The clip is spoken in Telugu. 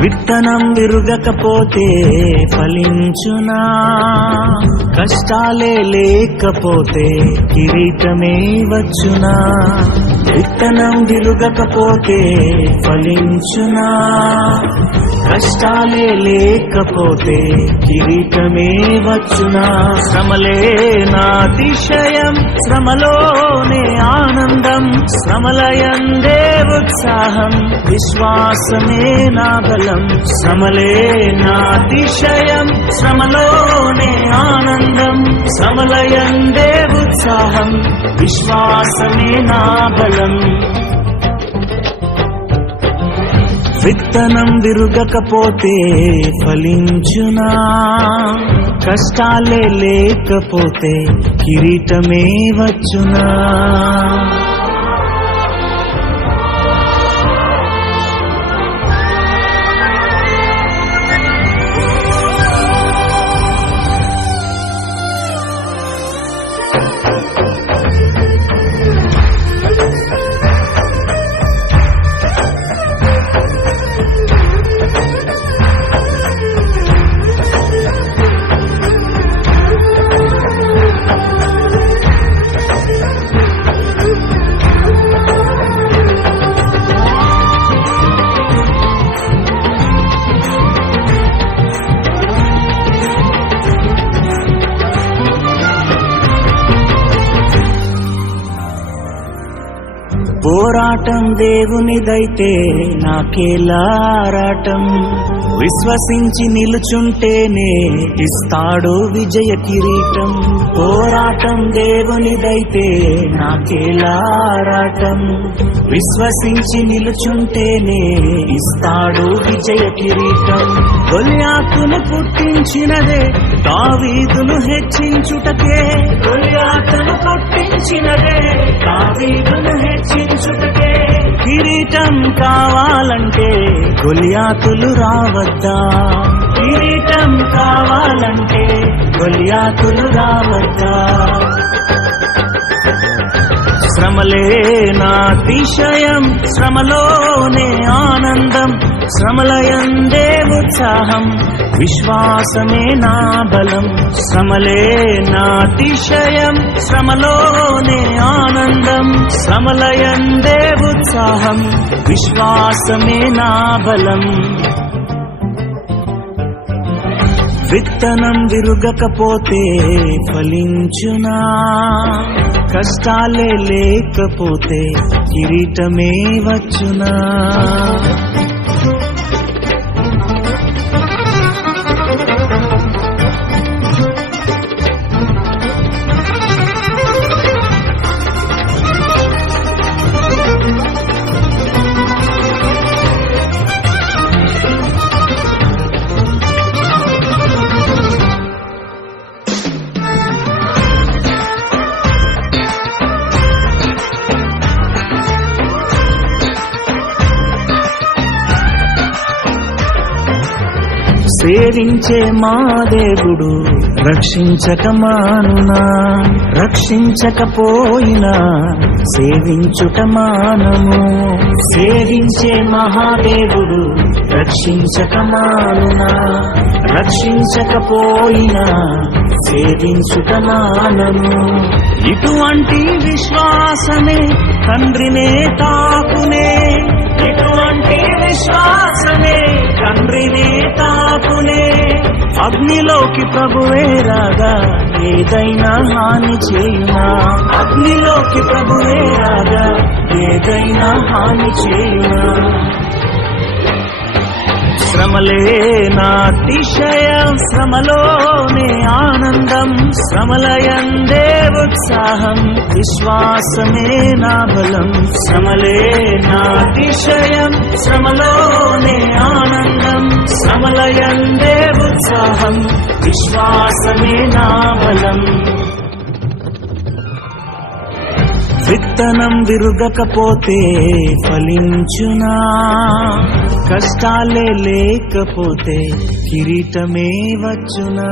విత్తనం విరుగకపోతే ఫలించునా, కష్టాలే లేకపోతే కిరీటమే వచ్చునా. విత్తనం విరుగకపోతే ఫలించునా, కష్టాలే లేకపోతే కిరీటమే వచ్చునా. శ్రమలే నాతిశయం, శ్రమలోనే ఆనందం, శ్రమలయందే ఉత్సాహం, విశ్వాసమే నా బలం. శ్రమలే నాతిశయం, శ్రమలోనే ఆనందం, శ్రమలయందే ఉత్సాహం, విశ్వాసమే నా బలం. విత్తనం విరుగకపోతే ఫలించునా, కష్టాలే లేకపోతే కిరీటమే వచ్చునా. పోరాటం దేవునిదైతే నాకేలా ఆరాటం, విశ్వసించి నిలుచుంటేనే ఇస్తాడు విజయ కిరీటం. పోరాటం దేవునిదైతే నాకేలా ఆరాటం, విశ్వసించి నిలుచుంటేనే ఇస్తాడు విజయ కిరీటం. గొల్యాతును పుట్టించినదే దావీదును హెచ్చించుటకే, గొల్యాతును పుట్టించినదే దావీదును హెచ్చించుటకే. కిరీటం కావాలంటే గొల్యాతులు రావద్దా, కిరీటం కావాలంటే గొల్యాతులు రావద్దా. శ్రమలే నాతిశయం, శ్రమలోనే ఆనందం, శ్రమలయందే ఉత్సాహం, విశ్వాసమే నా బలం. శ్రమలే నాతిశయం, శ్రమలోనే ఆనందం, శ్రమలయందే ఉత్సాహం, విశ్వాసమే నా బలం. విత్తనం విరుగకపోతే ఫలించునా, కష్టాలే లేకపోతే కిరీటమే వచ్చునా. సేవించే మా దేవుడు రక్షించక మానునా, రక్షించకపోయినా సేవించుట మానము. సేవించే మహాదేవుడు రక్షించక మానునా, రక్షించకపోయినా సేవించుట మానము. ఇటువంటి విశ్వాసమే తండ్రినే తాకునే, ఇటువంటి విశ్వాసమే తండ్రినే తాకునే. అగ్నిలోకి ప్రభువే రాగా ఏదైనా హాని చేయునా, అగ్నిలోకి ప్రభువే రాగా ఏదైనా హాని చేయునా. శ్రమలే నాతిశయం, శ్రమలోనే ఆనందం, శ్రమలయందే ఉత్సాహం, విశ్వాసమే నా బలం. శ్రమలే నాతిశయం, శ్రమలోనే ఆనందం, శ్రమలయందే ఉత్సాహం, విశ్వాసమే నా బలం. విత్తనం విరుగకపోతే ఫలించునా, కష్టాలే లేకపోతే కిరీటమే వచ్చునా.